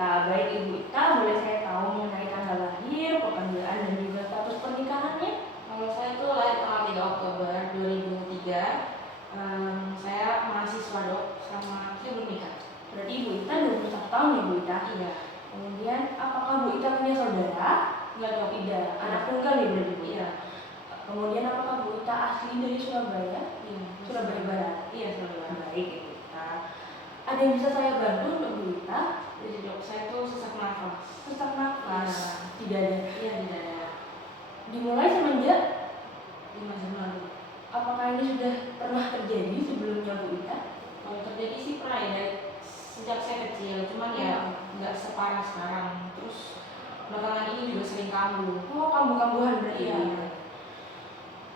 Ita. Baik Ibu Ita, boleh saya tahu mengenai tanggal lahir, pekerjaan, dan juga status pernikahannya? Kalau saya tuh lahir tanggal 3 Oktober 2003. Saya mahasiswa dok, sama saya belum nikah. Berarti Ibu Ita 21 tahun ya Bu Ita? Iya. Kemudian apakah Bu Ita punya saudara? Enggak dok. Tidak, anak tunggal ya berarti Bu? Iya. Kemudian apakah Bu Ita asli dari Surabaya? Iya. Surabaya Barat? Iya, Surabaya. Baik Ibu Ita. Ada yang bisa saya bantu untuk Bu Ita? Jadi dok, saya tuh sesak nafas. Sesak nafas? Iya. Tidak ada? Iya, tidak ada. Dimulai semenjak 5 jam lalu. apakah ini sudah pernah terjadi sebelumnya Bu Ita? Kalau terjadi sih pernah ya, dari sejak saya kecil, cuman ya nggak separah sekarang. Terus belakangan ini juga sering kambuh. Oh, kambuh-kambuhan berarti. Iya.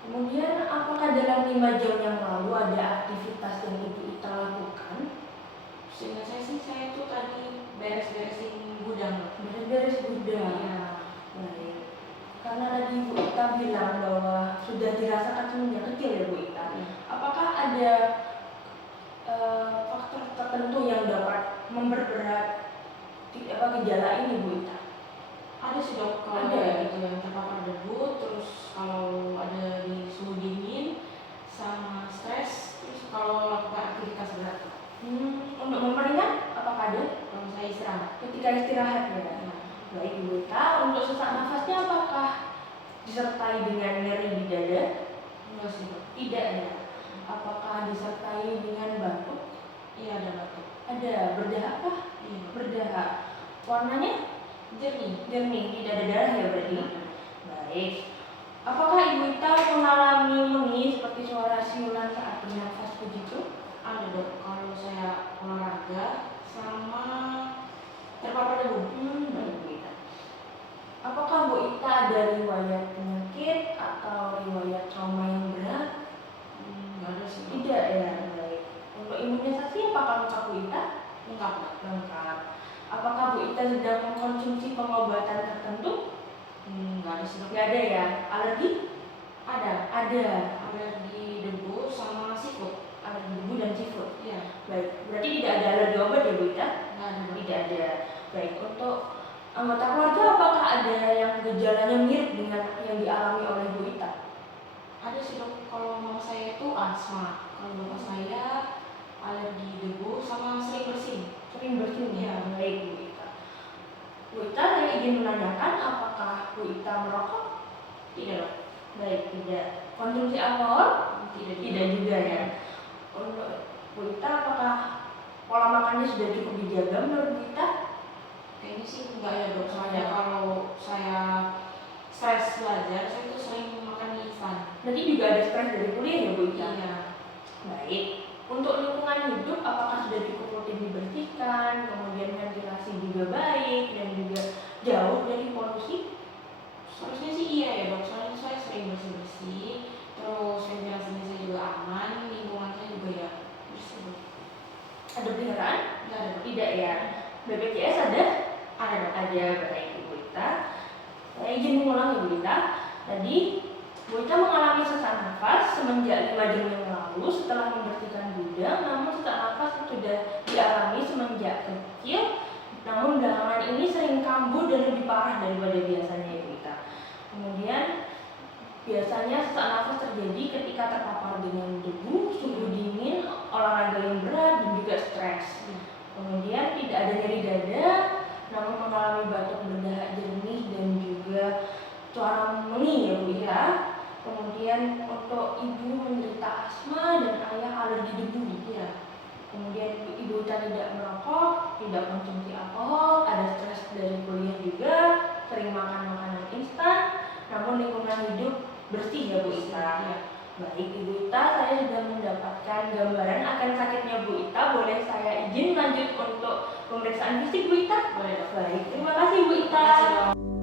Kemudian apakah dalam 5 jam yang lalu ada aktivitas yang Ibu Ita lakukan? Seingat saya sih, saya tuh tadi beres-beresin gudang. Beres-beres gudang. Iya. Baik. Karena tadi Bu Ita bilang bahwa sudah dirasakan semenjak kecil ya Bu Ita. Apakah ada faktor tertentu yang dapat memperberat gejala ini Bu Ita? Ada sih dok, kalau Ada. itu yang terpapar debu, terus kalau ada di suhu dingin, sama stres, terus kalau lakukan aktivitas berat. Untuk memperingat apakah ada? Kalau saya istirahat. Ketika istirahat ya. Baik Bu Ita, untuk sesak nafasnya apakah disertai dengan nyeri di dada? Enggak sih dok. Tidak ya. Apakah disertai dengan batuk? Iya, ada batuk. Ada. Berdahak kah? Iya. Berdahak. Warnanya Jernih. jernih, tidak ada darah ya berarti? Baik. Apakah Ibu Ita mengalami mengi seperti suara siulan saat bernafas begitu? Ada dok, kalau saya olahraga sama terpapar debu. Baik Bu Ita. Apakah Bu Ita ada riwayat penyakit atau riwayat trauma yang berat? Enggak ada sih dok. Tidak ya. Baik. Untuk imunisasi apakah lengkap Bu Ita? Lengkap dok. Lengkap. Apakah Bu Ita sedang mengkonsumsi pengobatan tertentu? Enggak ada sih dok. Nggak ada ya. Alergi? Ada. Ada. Alergi debu sama seafood. Alergi debu dan seafood. Iya. Baik. Berarti tidak ada alergi obat ya Bu Ita? Enggak ada dok. Tidak ada. Baik. Untuk anggota keluarga apakah ada yang gejalanya mirip dengan yang dialami oleh Bu Ita? Ada sih dok, kalau mama saya itu asma, kalau bapak saya alergi debu sama sering bersin. Sering bersin ya. Iya. Baik Bu Ita. Bu Ita, saya ingin menanyakan apakah Bu Ita merokok? Tidak dok. Baik, tidak. Konsumsi alkohol? Tidak. Tidak juga ya. Untuk Bu Ita, apakah pola makannya sudah cukup dijaga menurut Bu Ita? Kayaknya sih enggak ya dok, soalnya kalau saya stres belajar, saya tuh sering makan mie instan. Berarti juga ada stres dari kuliah ya Bu Ita? Iya. Baik. Untuk lingkungan hidup, apakah sudah cukup rutin dibersihkan, kemudian ventilasi juga baik, dan juga jauh dari polusi? Seharusnya sih iya ya dok, soalnya saya sering bersih-bersih, terus ventilasinya saya juga aman, lingkungan saya juga ya bersih dok. Ada peliharaan? Enggak ada dok. Tidak ya. BPJS ada? Ada dok. Ada. Baik Bu Ita. Saya izin mengulang Ibu Ita. Tadi Bu Ita mengalami sesak nafas semenjak 5 jam yang lalu setelah membersihkan gudang, namun sesak nafas sudah dialami semenjak kecil, namun belakangan ini sering kambuh dan lebih parah daripada biasanya Ibu Ita. Kemudian biasanya sesak nafas terjadi ketika terpapar dengan debu, suhu dingin, olahraga yang berat, dan juga stres. Kemudian tidak ada nyeri dada, namun mengalami batuk berdahak jernih dan juga suara mengi ya Bu Ita. Kemudian untuk ibu menderita asma dan ayah alergi debu ya. Kemudian Ibu Ita tidak merokok, tidak konsumsi alkohol, ada stres dari kuliah juga, sering makan makanan instan, namun lingkungan hidup bersih ya Bu Ita. Ya. Baik Ibu Ita, saya sudah mendapatkan gambaran akan sakitnya Bu Ita. Boleh saya izin lanjut untuk pemeriksaan fisik Bu Ita? Boleh dok. Baik, terima kasih Bu Ita. Terima kasih dok.